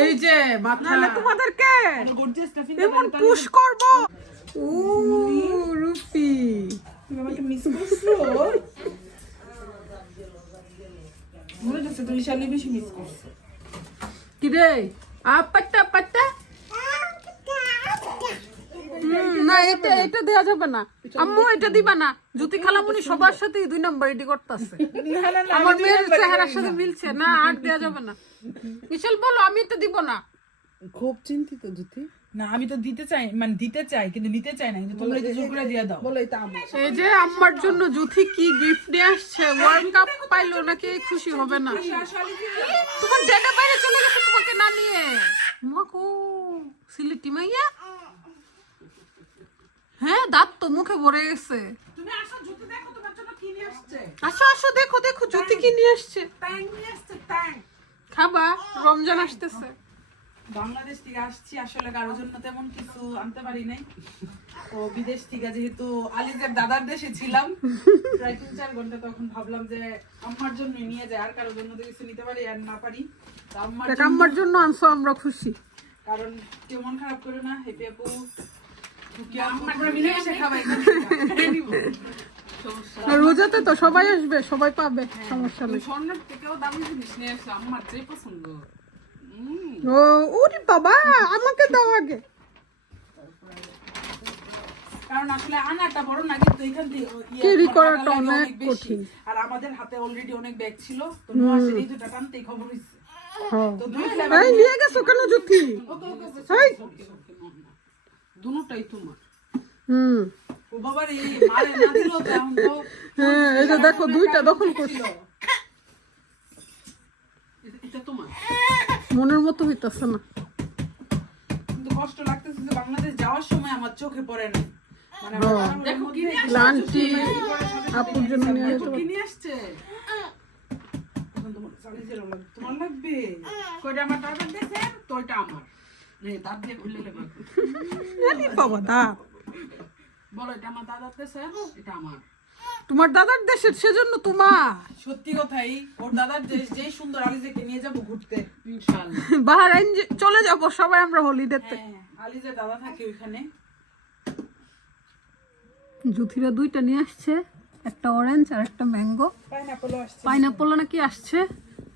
এই যে মাথা। না তোমাদেরকে। এমন পুশ করব। ও রুপি আমাকে মিস করছ? মনে হচ্ছে তুমি শালি বেশি মিস করছ। কি রে আপাট্টা পাট্টা। হুম, না এটা এটা দেওয়া যাবে না। আম্মু এটা দিবা না। জ্যোতি খালামুনি সবার সাথে দুই নাম্বার এডি করতেছে। আমার মেয়ের চেহারার সাথে মিলছে না আর দেওয়া যাবে না। মিশেল বলো আমি এটা দিব না। খুব চিন্তিত জ্যোতি। না আমি তো দিতে চাই মানে দিতে চাই কিন্তু নিতে চাই না কিন্তু তোমরা যে জোর করে দিয়ে দাও। বলো এটা আমার এই যে আম্মার জন্য জুথি কি গিফট নিয়ে আসছে ওয়ার্ল্ড কাপ পাইলো নাকি খুশি হবে না। তোমার ডেটা বাইরে চলে গেছে তোমাকে না নিয়ে। মাকো সিলেটি মাইয়া? হ্যাঁ দাঁত তো মুখে ভরে গেছে। তুমি আসো জুতো দেখো তোমার জন্য কি নিয়ে আসছে? আসো আসো দেখো দেখো জ্যোতি কি নিয়ে আসছে? ট্যাং নিয়ে আসছে ট্যাং। খাবা রমজান আসতেছে। বাংলাদেশ থেকে আসছি আসলে কারোর জন্য তেমন কিছু আনতে পারি নাই। তো বিদেশ থেকে যেহেতু আলিজের দাদার দেশে ছিলাম প্রায় তিন চার ঘণ্টা তখন ভাবলাম যে আম্মার জন্য নিয়ে যায় আর কারোর জন্য তো কিছু নিতে পারি আর না পারি। আম্মার জন্য- আনছো আমরা খুশি। কারণ কেউ মন খারাপ করে না হেপি আপু। রোজাতে তো সবাই আসবে সবাই পাবে সমস্যা নেই স্বর্ণের থেকেও দামি জিনিস নিয়ে এসে আমার যেই পছন্দ ও ওরে বাবা আমাকে দাও আগে কারণ আসলে আনাটা বড় না কিন্তু এখান থেকে ইয়ে করাটা অনেক। কঠিন। আর আমাদের হাতে অলরেডি অনেক ব্যাগ ছিল তো নোয়াশের এই দুটা টানতেই খবর হইছে হ্যাঁ। তো দুই নিয়ে গেছো কেন জ্যোতি এই দুটোটাই তোমার। হুম। ও বাবার এই মারে না দিল তো এখন তো। হ্যাঁ এই যে দেখো দুইটা দখল করছে। এটা- এটা তোমার। মনের মতো হইতাছে না। কিন্তু কষ্ট লাগতেছে যে বাংলাদেশ যাওয়ার সময় আমার চোখে পড়ে না মানে। দেখো আপুর জন্য নিয়ে আসছে। তোমার লাগবে। আমার আমার। আমার তোমার দাদার দেশের সেজন্য তোমার। সত্যি কথাই ওর দাদার যেই সুন্দর আলিজেকে নিয়ে যাব ঘুরতে? বাহারাইন চলে যাব সবাই আমরা হলিডেতে হ্যাঁ আলিজের দাদা থাকে ওইখানে। জুথিরা দুইটা নিয়ে আসছে একটা অরেঞ্জ আর একটা ম্যাঙ্গো পাইনাপল আসছে। পাইনাপল নাকি আসছে।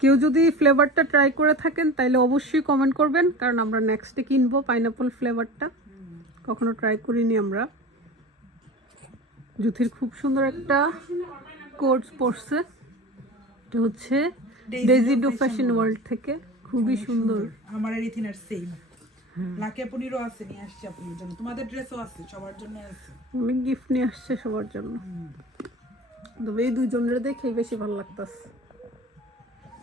কেউ যদি ফ্লেভারটা ট্রাই করে থাকেন তাহলে অবশ্যই কমেন্ট করবেন। কারণ আমরা নেক্সটে কিনবো পাইনাপল ফ্লেভারটা কখনো ট্রাই করিনি আমরা। জুথির খুব সুন্দর একটা কোর্স পড়ছে। এটা হচ্ছে ডেজিডো ফ্যাশন ওয়ার্ল্ড থেকে। খুবই সুন্দর। আমার আর ইথিনার সেম লাকে আছে? নিয়ে আসছি আপনার জন্য। তোমাদের ড্রেসও আছে সবার জন্য আছে। অনেক গিফট নিয়ে আসছে সবার জন্য। তবে এই দুইজনের দেখেই বেশি ভালো লাগতাছে।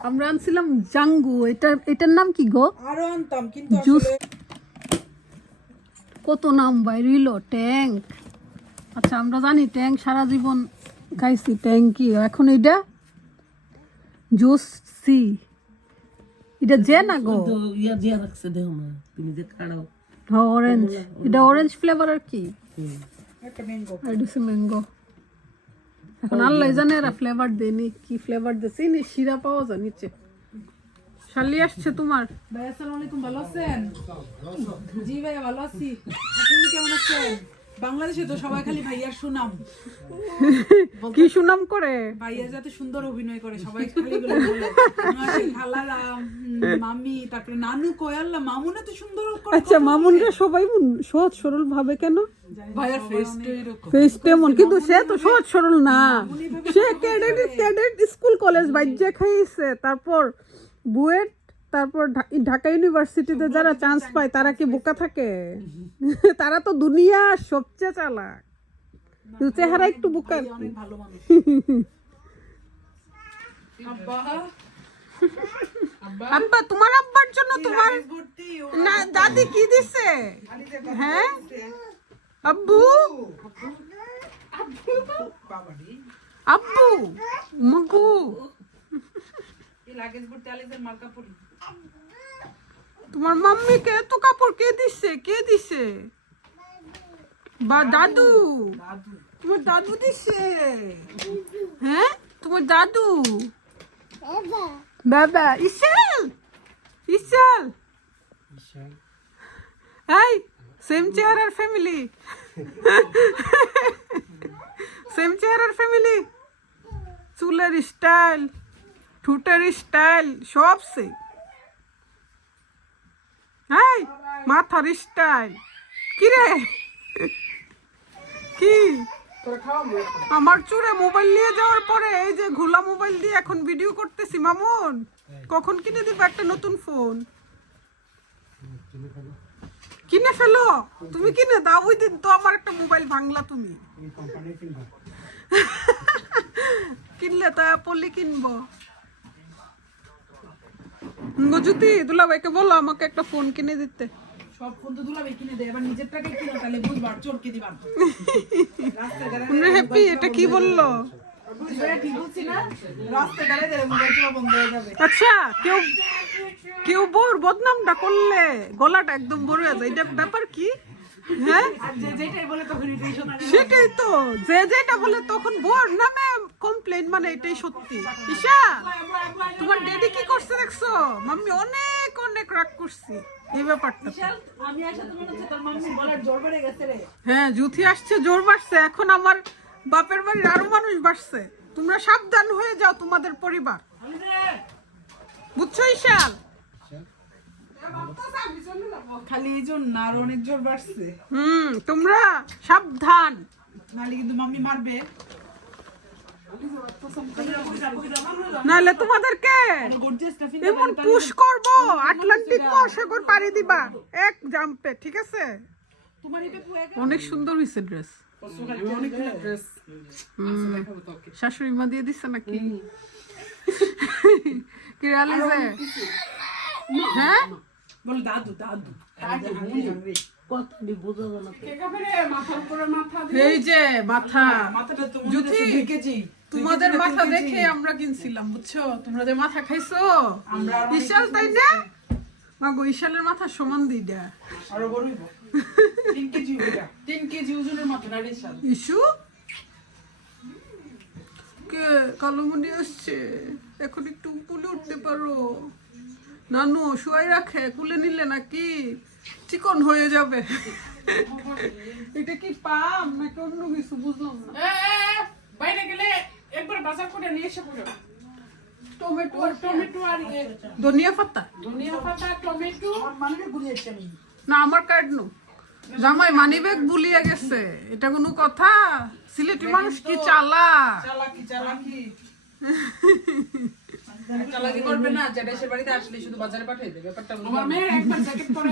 আমরা আনছিলাম জাঙ্গু। এটা এটার নাম কি গো? আরও আনতাম কিন্তু জুস। কত নাম বাইরিল ট্যাঙ্ক আচ্ছা আমরা জানি ট্যাঙ্ক সারা জীবন খাইছি ট্যাঙ্ক কি? এখন এটা জুস সি। এটা যে না গো? ইয়া দিয়া রাখছে দেহ না তুমি যে খাড়াও। অরেঞ্জ এটা অরেঞ্জ ফ্লেভার আর কি? একটা ম্যাঙ্গো আর এটা ম্যাঙ্গো এখন আল্লাহ জানে এরা ফ্লেভার দেয়নি কি ফ্লেভার দেছে নি শিরা পাওয়া যায় নিচে। শালি আসছে তোমার। ভাই আসসালামু আলাইকুম ভালো আছেন? জি ভাই ভালো আছি। আপনি কেমন আছেন? বাংলাদেশে তো সবাই খালি ভাইয়ার সুনাম। কি সুনাম করে? ভাইয়া যাতে সুন্দর অভিনয় করে সবাই খালি খালারা মামি তারপরে নানু কয়াল্লা মামুনা তো সুন্দর করে আচ্ছা মামুনরা সবাই মন- সহজ সরল ভাবে কেন? ভাইয়ার ফেসটা এরকম। ফেস তেমন কিন্তু সে তো সহজ সরল না। সে ক্যাডেট ক্যাডেট স্কুল কলেজ বাজ্যা খাইছে তারপর বুয়েট তারপর ঢাকা ইউনিভার্সিটিতে যারা চান্স পায় তারা কি বোকা থাকে? তারা তো দুনিয়ার সবচেয়ে চালাক। চেহারা একটু বোকা। আব্বা। তোমার আব্বার জন্য তোমার না দাদি কি দিছে? হ্যাঁ? আব্বু? আব্বু। মগু। লাগেজ ভর্তি আলিজের পরি। তোমার মাম্মিকে এত কাপড় কে দিছে? কে দিছে? বা দাদু। দাদু তোমার দাদু দিছে। হ্যাঁ? তোমার দাদু। বাবা। ইসেল ইসেল এই সেম চেহারার ফ্যামিলি সেম চেহারার ফ্যামিলি চুলের স্টাইল ঠুটের স্টাইল সব সেম এই মাথার স্টাইল কি রে কি? আমার চুরে মোবাইল নিয়ে যাওয়ার পরে এই যে ঘোলা মোবাইল দিয়ে এখন ভিডিও করতেছি, মামুন। কখন কিনে দিবা একটা নতুন ফোন? কিনে ফেলো। তুমি কিনে দাও, ওই দিন তো আমার একটা মোবাইল ভাঙলা তুমি। কিনলে তো অ্যাপলই কিনবো। গজুতি দুলাভাইকে বলো আমাকে একটা ফোন কিনে দিতে। সব ফোন তো দুলাবে কিনে দেয় এবার কিনো তাহলে বুঝবার চোরকে দিবার হ্যাপি এটা কি বলল? আচ্ছা কেউ কেউ বোর বদনামটা করলে গলাটা একদম বড় হয়ে যায় এটা ব্যাপার কি? হ্যাঁ? সেটাই তো যে যেটা বলে তখন বোর নামে কমপ্লেন মানে এটাই সত্যি। ঈশা তোমার ডেডি কি করছে দেখছ? মাম্মি অনেক অনেক রাগ করছি? এই ব্যাপারটা আমি আসলে তো মনে হচ্ছে তোর মাম্মি বলার জোর বেড়ে গেছে রে। হ্যাঁ জুথি আসছে জোর বাড়ছে। এখন আমার বাপের বাড়ির আরও মানুষ বাড়ছে। তোমরা সাবধান হয়ে যাও তোমাদের পরিবার। বুঝছ ঈশাল খালি এই জন্য আর অনেক জোর বাড়ছে। হুম তোমরা সাবধান। নাহলে কিন্তু মাম্মি মারবে। নাহলে তোমাদেরকে এমন পুশ করব আটলান্টিক মহাসাগর পাড়ি দিবা এক জাম্পে ঠিক আছে? অনেক সুন্দর হয়েছে ড্রেস শাশুড়ি মা দিয়ে দিচ্ছে নাকি? কি হ্যাঁ বল দাদু দাদু এই যে মাথা। মাথাটা তো জুথি, দেখেছি। তোমাদের মাথা দেখে আমরা কিনছিলাম বুঝছ? তোমরা যে মাথা খাইছো? আমরা বিশাল তাই না? মাগো ইশালের মাথা সমান দিডা আরও বড় তিন কেজি তিন কেজি ওজনের মাথা ইস্যু কে কালোমণি আসছে। এখন একটু কুলে উঠতে পারো। নানু শুয়াই রাখে কুলে নিলে নাকি চিকন হয়ে যাবে। এটা কি পাম নাকি অন্য কিছু? বুঝলাম না। বাইরে গেলে। একবার বাজার করে নিয়ে এসে পড়ো। টমেটো টমেটো আর ধনিয়া পাতা? ধনিয়া পাতা টমেটো। মানে গুলিয়েছি আমি। না আমার কার্ড নো। জামাই মানি ব্যাগ ভুলিয়ে গেছে। এটা কোনো কথা? সিলেটি মানুষ কি চালা চালাকি? চালাকি চালাকি। করবে না যেটা সে বাড়িতে আসলে শুধু বাজারে পাঠিয়ে দেবে ব্যাপারটা আমার মেয়ের একবার জ্যাকেট পরে